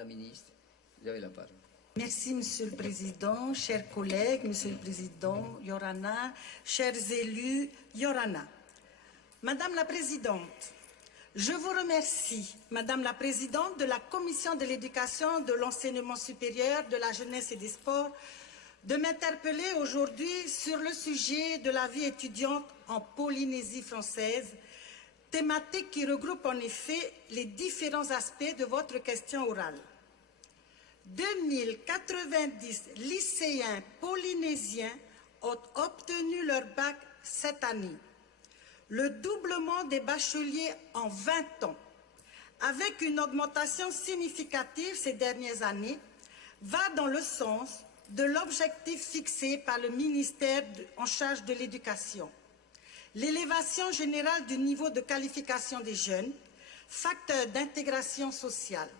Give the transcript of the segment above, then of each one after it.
la ministre, vous avez la parole. Merci, Monsieur le Président, chers collègues, Monsieur le Président Yorana, chers élus Yorana. Madame la Présidente, je vous remercie, Madame la Présidente de la Commission de l'Éducation, de l'Enseignement supérieur, de la Jeunesse et des Sports, de m'interpeller aujourd'hui sur le sujet de la vie étudiante en Polynésie française, thématique qui regroupe en effet les différents aspects de votre question orale. 2090 lycéens polynésiens ont obtenu leur bac cette année. Le doublement des bacheliers en 20 ans, avec une augmentation significative ces dernières années, va dans le sens de l'objectif fixé par le ministère en charge de l'éducation. L'élévation générale du niveau de qualification des jeunes, facteur d'intégration sociale.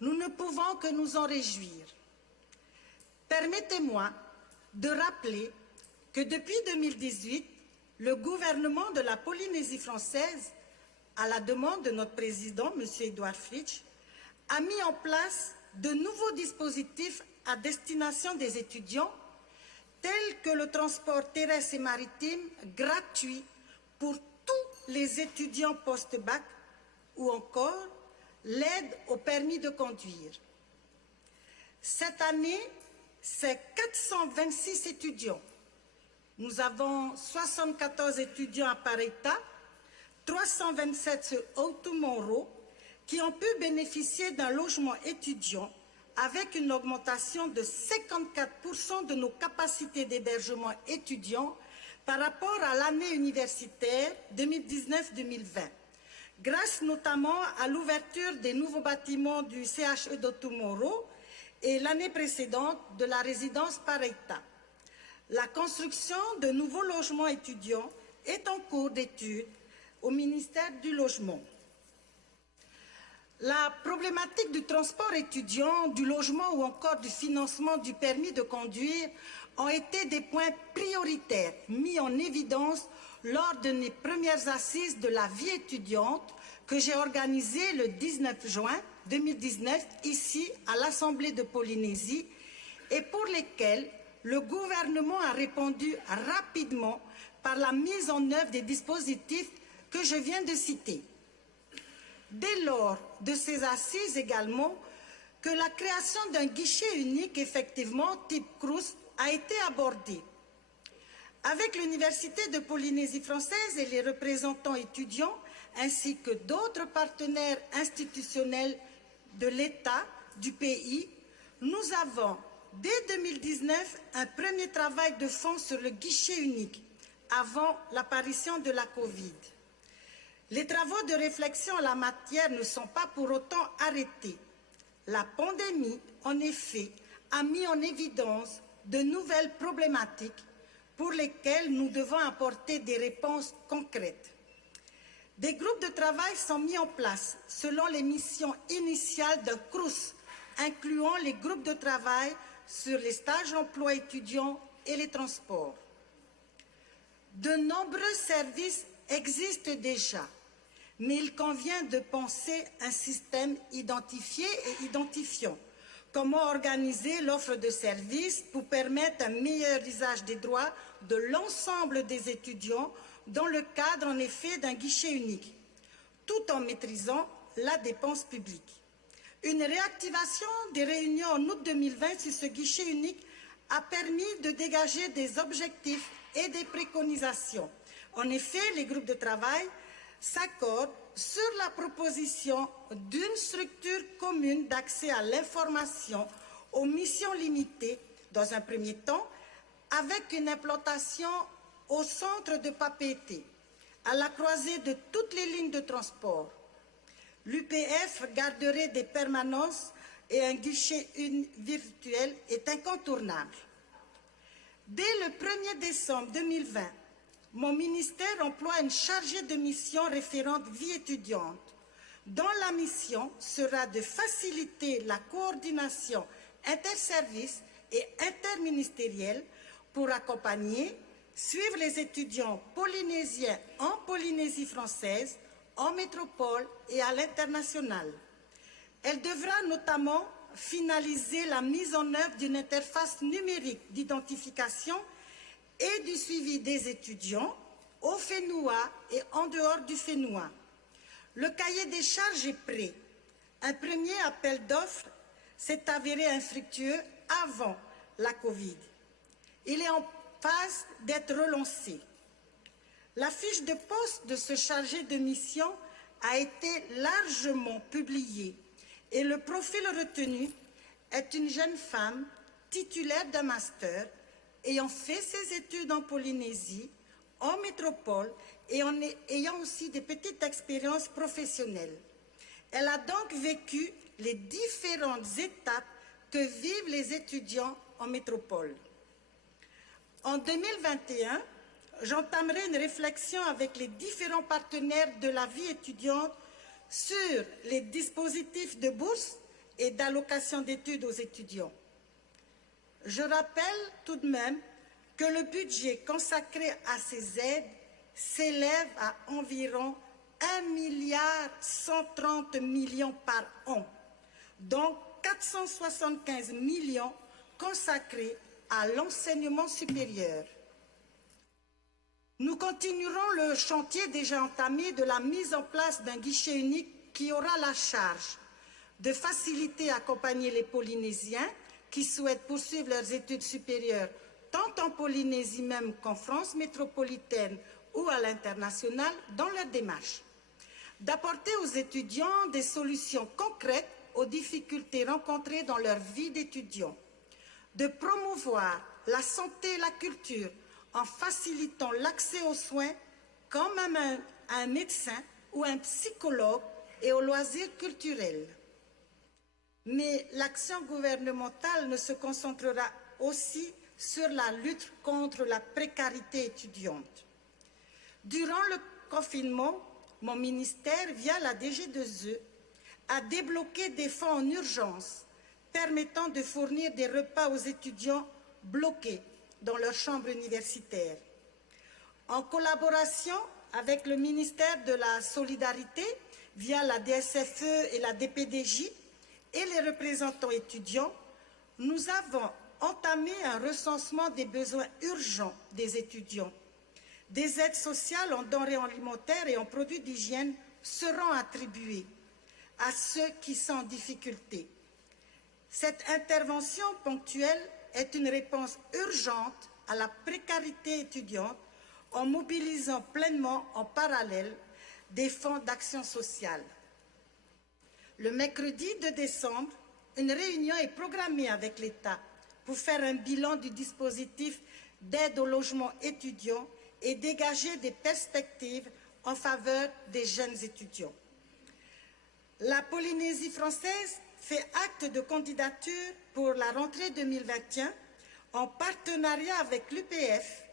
Nous ne pouvons que nous en réjouir. Permettez-moi de rappeler que depuis 2018, le gouvernement de la Polynésie française, à la demande de notre président, M. Édouard Fritsch, a mis en place de nouveaux dispositifs à destination des étudiants, tels que le transport terrestre et maritime gratuit pour tous les étudiants post-bac ou encore l'aide au permis de conduire. Cette année, c'est 426 étudiants. Nous avons 74 étudiants à Pareita, 327 sur Outomoro, qui ont pu bénéficier d'un logement étudiant avec une augmentation de 54% de nos capacités d'hébergement étudiants par rapport à l'année universitaire 2019-2020. Grâce notamment à l'ouverture des nouveaux bâtiments du CHE d'Outomoro et l'année précédente de la résidence Pareita. La construction de nouveaux logements étudiants est en cours d'étude au ministère du Logement. La problématique du transport étudiant, du logement ou encore du financement du permis de conduire ont été des points prioritaires mis en évidence lors de mes premières assises de la vie étudiante que j'ai organisées le 19 juin 2019 ici à l'Assemblée de Polynésie et pour lesquelles le gouvernement a répondu rapidement par la mise en œuvre des dispositifs que je viens de citer. Dès lors de ces assises également, que la création d'un guichet unique, effectivement, type CROUS, a été abordée. Avec l'Université de Polynésie française et les représentants étudiants, ainsi que d'autres partenaires institutionnels de l'État du pays, nous avons, dès 2019, un premier travail de fond sur le guichet unique, avant l'apparition de la Covid. Les travaux de réflexion en la matière ne sont pas pour autant arrêtés. La pandémie, en effet, a mis en évidence de nouvelles problématiques pour lesquelles nous devons apporter des réponses concrètes. Des groupes de travail sont mis en place selon les missions initiales d'un CROUS, incluant les groupes de travail sur les stages emploi étudiants et les transports. De nombreux services existent déjà, mais il convient de penser un système identifié et identifiant. Comment organiser l'offre de services pour permettre un meilleur usage des droits de l'ensemble des étudiants dans le cadre, en effet, d'un guichet unique, tout en maîtrisant la dépense publique. Une réactivation des réunions en août 2020 sur ce guichet unique a permis de dégager des objectifs et des préconisations. En effet, les groupes de travail s'accordent sur la proposition d'une structure commune d'accès à l'information aux missions limitées, dans un premier temps, avec une implantation au centre de Papeete, à la croisée de toutes les lignes de transport. L'UPF garderait des permanences et un guichet virtuel est incontournable. Dès le 1er décembre 2020, mon ministère emploie une chargée de mission référente vie étudiante, dont la mission sera de faciliter la coordination interservices et interministérielle pour accompagner, suivre les étudiants polynésiens en Polynésie française, en métropole et à l'international. Elle devra notamment finaliser la mise en œuvre d'une interface numérique d'identification et du suivi des étudiants au FENUA et en dehors du FENUA. Le cahier des charges est prêt. Un premier appel d'offres s'est avéré infructueux avant la Covid. Il est en phase d'être relancé. La fiche de poste de ce chargé de mission a été largement publiée et le profil retenu est une jeune femme titulaire d'un master ayant fait ses études en Polynésie, en métropole et ayant aussi des petites expériences professionnelles. Elle a donc vécu les différentes étapes que vivent les étudiants en métropole. En 2021, j'entamerai une réflexion avec les différents partenaires de la vie étudiante sur les dispositifs de bourse et d'allocation d'études aux étudiants. Je rappelle tout de même que le budget consacré à ces aides s'élève à environ 1,130 milliard par an, dont 475 millions consacrés à l'enseignement supérieur. Nous continuerons le chantier déjà entamé de la mise en place d'un guichet unique qui aura la charge de faciliter et accompagner les Polynésiens qui souhaitent poursuivre leurs études supérieures, tant en Polynésie même qu'en France métropolitaine ou à l'international, dans leur démarche. D'apporter aux étudiants des solutions concrètes aux difficultés rencontrées dans leur vie d'étudiant. De promouvoir la santé et la culture en facilitant l'accès aux soins comme à un médecin ou un psychologue et aux loisirs culturels. Mais l'action gouvernementale ne se concentrera aussi sur la lutte contre la précarité étudiante. Durant le confinement, mon ministère, via la DG2E, a débloqué des fonds en urgence permettant de fournir des repas aux étudiants bloqués dans leur chambre universitaire. En collaboration avec le ministère de la Solidarité, via la DSFE et la DPDJ, et les représentants étudiants, nous avons entamé un recensement des besoins urgents des étudiants. Des aides sociales en denrées alimentaires et en produits d'hygiène seront attribuées à ceux qui sont en difficulté. Cette intervention ponctuelle est une réponse urgente à la précarité étudiante en mobilisant pleinement en parallèle des fonds d'action sociale. Le mercredi 2 décembre, une réunion est programmée avec l'État pour faire un bilan du dispositif d'aide au logement étudiant et dégager des perspectives en faveur des jeunes étudiants. La Polynésie française fait acte de candidature pour la rentrée 2021 en partenariat avec l'UPF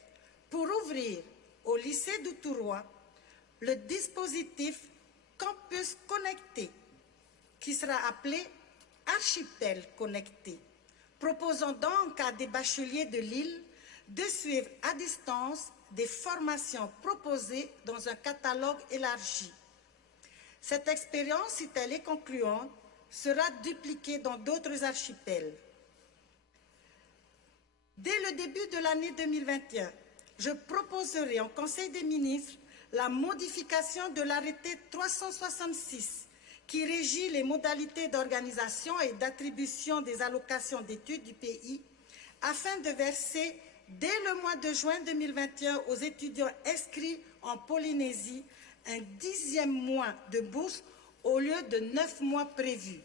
pour ouvrir au lycée d'Outouroi le dispositif Campus Connecté, qui sera appelé Archipel Connecté, proposant donc à des bacheliers de l'île de suivre à distance des formations proposées dans un catalogue élargi. Cette expérience, si elle est concluante, sera dupliquée dans d'autres archipels. Dès le début de l'année 2021, je proposerai en Conseil des ministres la modification de l'arrêté 366 qui régit les modalités d'organisation et d'attribution des allocations d'études du pays afin de verser dès le mois de juin 2021 aux étudiants inscrits en Polynésie un 10e mois de bourse au lieu de 9 mois prévus.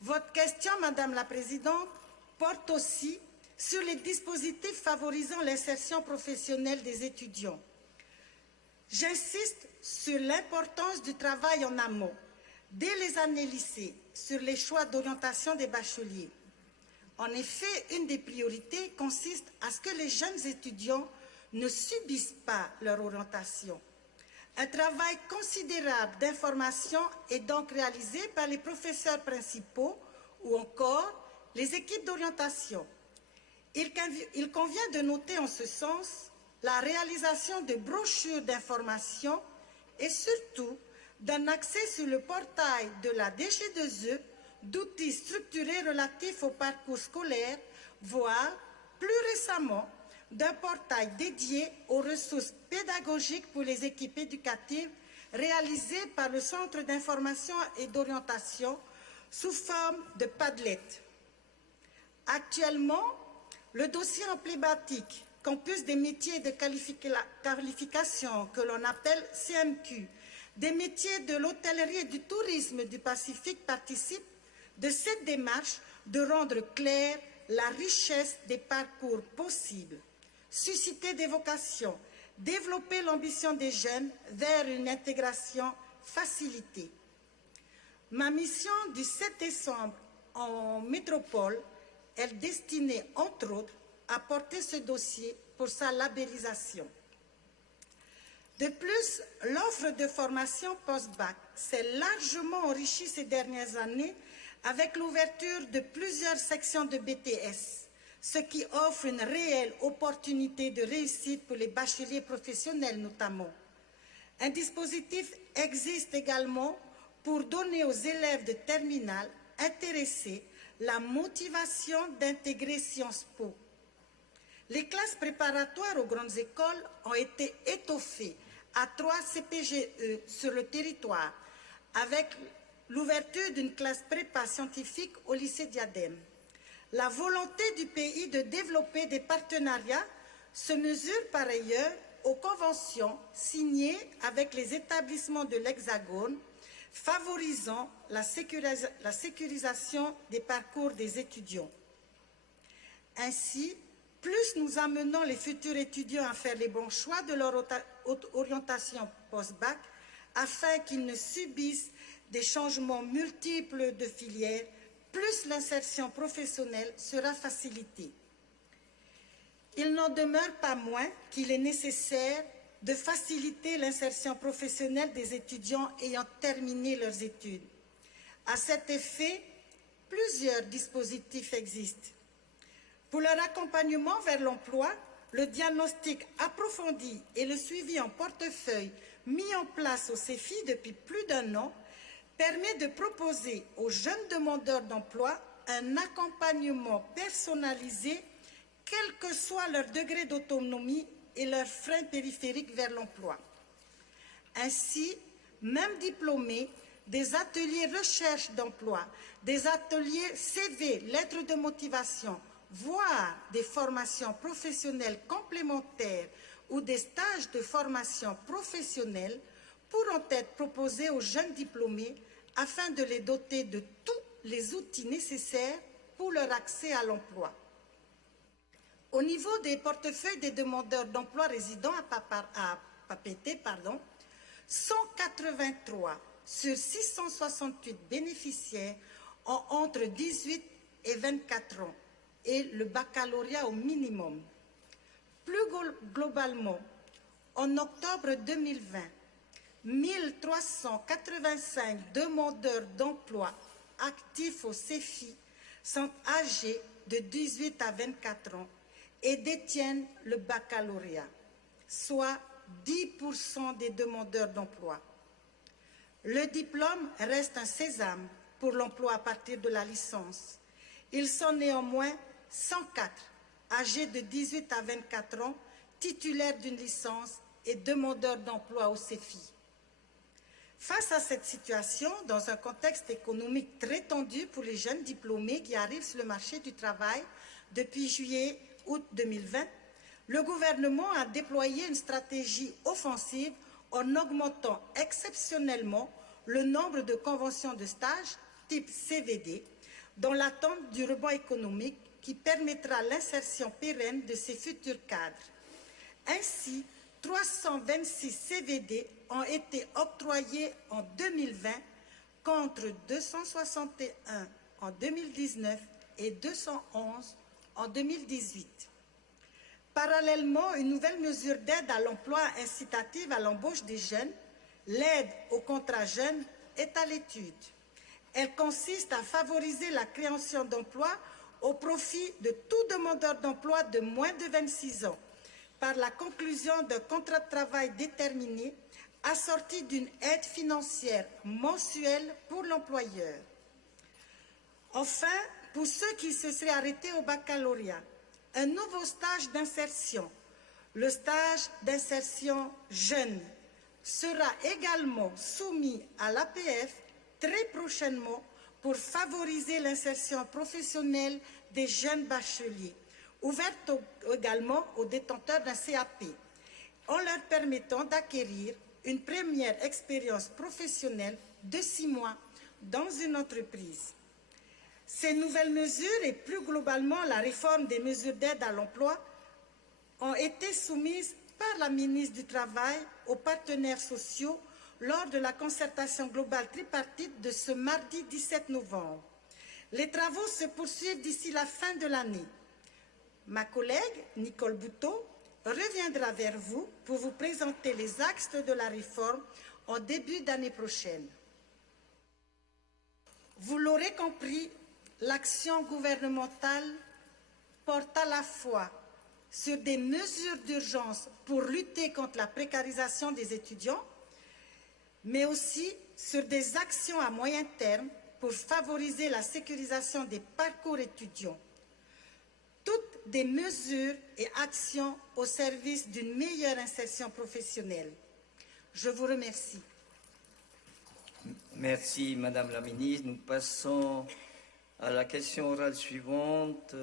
Votre question, Madame la Présidente, porte aussi sur les dispositifs favorisant l'insertion professionnelle des étudiants. J'insiste sur l'importance du travail en amont, dès les années lycée, sur les choix d'orientation des bacheliers. En effet, une des priorités consiste à ce que les jeunes étudiants ne subissent pas leur orientation. Un travail considérable d'information est donc réalisé par les professeurs principaux ou encore les équipes d'orientation. Il convient de noter en ce sens la réalisation de brochures d'information et surtout d'un accès sur le portail de la DG2E d'outils structurés relatifs au parcours scolaire, voire, plus récemment, d'un portail dédié aux ressources pédagogiques pour les équipes éducatives réalisé par le Centre d'information et d'orientation sous forme de Padlet. Actuellement, le dossier emblématique Campus des métiers de qualification que l'on appelle CMQ, des métiers de l'hôtellerie et du tourisme du Pacifique participe de cette démarche de rendre claire la richesse des parcours possibles, susciter des vocations, développer l'ambition des jeunes vers une intégration facilitée. Ma mission du 7 décembre en métropole est destinée, entre autres, à porter ce dossier pour sa labellisation. De plus, l'offre de formation post-bac s'est largement enrichie ces dernières années avec l'ouverture de plusieurs sections de BTS, ce qui offre une réelle opportunité de réussite pour les bacheliers professionnels notamment. Un dispositif existe également pour donner aux élèves de terminale intéressés la motivation d'intégrer Sciences Po. Les classes préparatoires aux grandes écoles ont été étoffées à 3 CPGE sur le territoire, avec l'ouverture d'une classe prépa scientifique au lycée Diadème. La volonté du pays de développer des partenariats se mesure par ailleurs aux conventions signées avec les établissements de l'Hexagone, favorisant la sécurisation des parcours des étudiants. Ainsi, plus nous amenons les futurs étudiants à faire les bons choix de leur orientation post-bac, afin qu'ils ne subissent des changements multiples de filières, plus l'insertion professionnelle sera facilitée. Il n'en demeure pas moins qu'il est nécessaire de faciliter l'insertion professionnelle des étudiants ayant terminé leurs études. À cet effet, plusieurs dispositifs existent. Pour leur accompagnement vers l'emploi, le diagnostic approfondi et le suivi en portefeuille mis en place au CEFI depuis plus d'1 an permet de proposer aux jeunes demandeurs d'emploi un accompagnement personnalisé, quel que soit leur degré d'autonomie et leurs freins périphériques vers l'emploi. Ainsi, même diplômés, des ateliers recherche d'emploi, des ateliers CV, lettres de motivation, voire des formations professionnelles complémentaires ou des stages de formation professionnelle pourront être proposés aux jeunes diplômés afin de les doter de tous les outils nécessaires pour leur accès à l'emploi. Au niveau des portefeuilles des demandeurs d'emploi résidant à Papeete, 183 sur 668 bénéficiaires ont entre 18 et 24 ans et le baccalauréat au minimum. Plus globalement, en octobre 2020, 1385 demandeurs d'emploi actifs au CEFI sont âgés de 18 à 24 ans et détiennent le baccalauréat, soit 10% des demandeurs d'emploi. Le diplôme reste un sésame pour l'emploi à partir de la licence. Ils sont néanmoins 104 âgés de 18 à 24 ans, titulaires d'une licence et demandeurs d'emploi au CEFI. Face à cette situation, dans un contexte économique très tendu pour les jeunes diplômés qui arrivent sur le marché du travail depuis juillet-août 2020, le gouvernement a déployé une stratégie offensive en augmentant exceptionnellement le nombre de conventions de stage type CVD dans l'attente du rebond économique qui permettra l'insertion pérenne de ces futurs cadres. Ainsi, 326 CVD ont été octroyés en 2020 contre 261 en 2019 et 211 en 2018. Parallèlement, une nouvelle mesure d'aide à l'emploi incitative à l'embauche des jeunes, l'aide au contrat jeune, est à l'étude. Elle consiste à favoriser la création d'emplois au profit de tout demandeur d'emploi de moins de 26 ans par la conclusion d'un contrat de travail déterminé assortie d'une aide financière mensuelle pour l'employeur. Enfin, pour ceux qui se seraient arrêtés au baccalauréat, un nouveau stage d'insertion, le stage d'insertion jeune, sera également soumis à l'APF très prochainement pour favoriser l'insertion professionnelle des jeunes bacheliers, ouverte également aux détenteurs d'un CAP, en leur permettant d'acquérir une première expérience professionnelle de 6 mois dans une entreprise. Ces nouvelles mesures et plus globalement la réforme des mesures d'aide à l'emploi ont été soumises par la ministre du Travail aux partenaires sociaux lors de la concertation globale tripartite de ce mardi 17 novembre. Les travaux se poursuivent d'ici la fin de l'année. Ma collègue Nicole Boutot reviendra vers vous pour vous présenter les axes de la réforme en début d'année prochaine. Vous l'aurez compris, l'action gouvernementale porte à la fois sur des mesures d'urgence pour lutter contre la précarisation des étudiants, mais aussi sur des actions à moyen terme pour favoriser la sécurisation des parcours étudiants. Toutes des mesures et actions au service d'une meilleure insertion professionnelle. Je vous remercie. Merci, Madame la Ministre. Nous passons à la question orale suivante